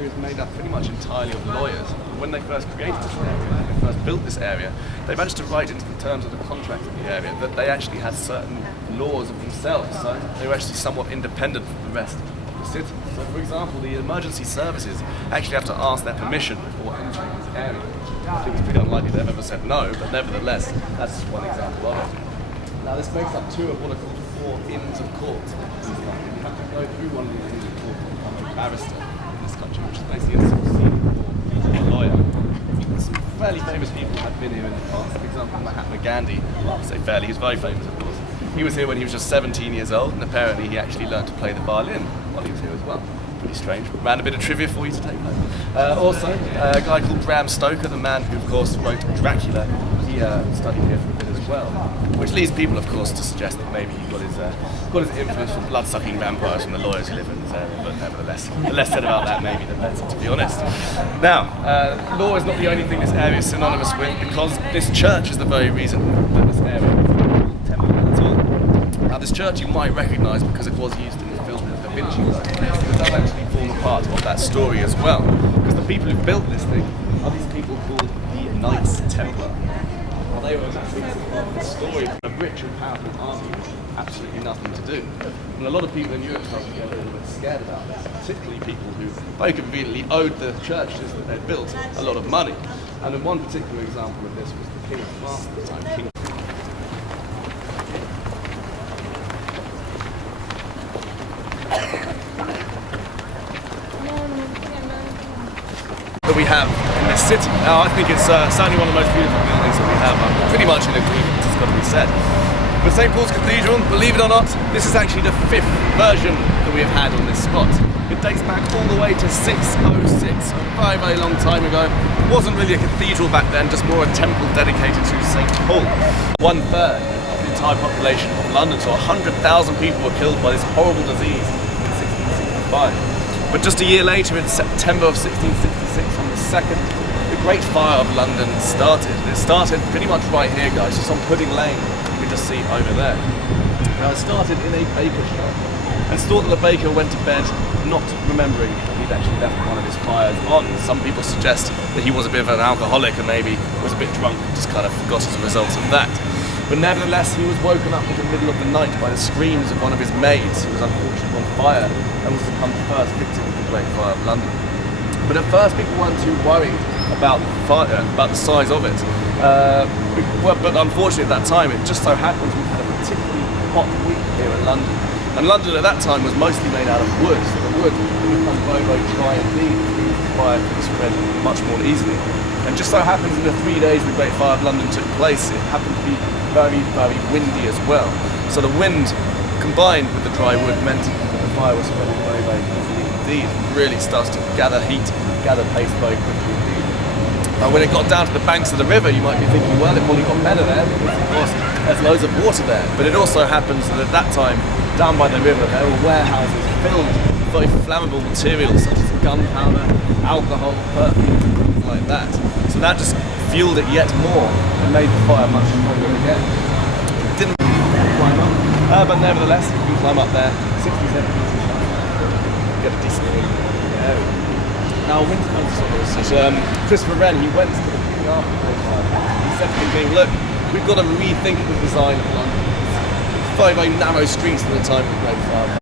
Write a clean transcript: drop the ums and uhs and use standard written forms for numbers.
area is made up pretty much entirely of lawyers. When they first created this area, when they first built this area, they managed to write into the terms of the contract of the area that they actually had certain laws of themselves, so they were actually somewhat independent from the rest of the city. So for example, the emergency services actually have to ask their permission before entering this area. I think it's pretty unlikely they've ever said no, but nevertheless, that's just one example of it. Now this makes up two of what are called 4 inns of court. You have to go through one of these inns of court to become a barrister in this country, which is basically a succeeding for a lawyer. Some fairly famous people have been here in the past. For example, Mahatma Gandhi, well, I say fairly, he's very famous of course. He was here when he was just 17 years old, and apparently he actually learned to play the violin while he was here as well. Pretty strange. Ran a bit of trivia for you to take home. Also, a guy called Bram Stoker, the man who of course wrote Dracula, he studied here for a bit as well. Which leads people of course to suggest that maybe he got his influence from blood-sucking vampires from the lawyers who live in this area, but nevertheless, the less said about that maybe the better, to be honest. Now, law is not the only thing this area is synonymous with, because this church is the very reason that this area is called Temple at all. Now this church you might recognise because it was used in the film Da Vinci Code. It does actually form a part of that story as well, because the people who built this thing are these people called the Knights Templar. Well, they were a big part of the story, but a rich and powerful army with absolutely nothing to do. And a lot of people in Europe started to get a little bit scared about this, particularly people who very conveniently owed the churches that they'd built a lot of money. And in one particular example of this was the King of France at the time, King that we have in this city. Now I think it's certainly one of the most beautiful buildings that we have. I'm pretty much in agreement, it's got to be said. But St. Paul's Cathedral, believe it or not, this is actually the 5th version that we have had on this spot. It dates back all the way to 606, a very, very long time ago. It wasn't really a cathedral back then, just more a temple dedicated to St. Paul. 1/3 of the entire population of London, so 100,000 people were killed by this horrible disease in 1665. But just a year later, in September of 1666, on the 2nd, the Great Fire of London started. And it started pretty much right here, guys, just on Pudding Lane, you can just see over there. Now it started in a baker shop, and it's thought that the baker went to bed not remembering that he'd actually left one of his fires on. Some people suggest that he was a bit of an alcoholic and maybe was a bit drunk and just kind of forgot as a result of that. But nevertheless, he was woken up in the middle of the night by the screams of one of his maids, who was unfortunately on fire and was to become the first victim of the Great Fire of London. But at first, people weren't too worried about the fire, about the size of it. But unfortunately, at that time, it just so happens we had a particularly hot week here in London. And London at that time was mostly made out of wood, so the wood would become very, very dry indeed. The fire could spread much more easily. And just so happens in the 3 days the Great Fire of London took place, it happened to be very, very windy as well. So the wind combined with the dry wood meant that the fire was spreading very, very easily indeed. It really started to gather heat, gather pace very quickly indeed. When it got down to the banks of the river, you might be thinking, well, it probably got better there, because of course there's loads of water there. But it also happens that at that time, down by the river, there were warehouses filled with very flammable materials such as gunpowder, alcohol, perfume, things like that. So that just fueled it yet more and made the fire much stronger again. It didn't climb up, but nevertheless, you can climb up there, 67 meters high, get a decent view of the area. Now, winter solstice, Christopher Wren, he went to the king after the Great Fire. He said to the king, look, we've got to rethink the design of London. It's very, very narrow streets at the time of the Great Fire.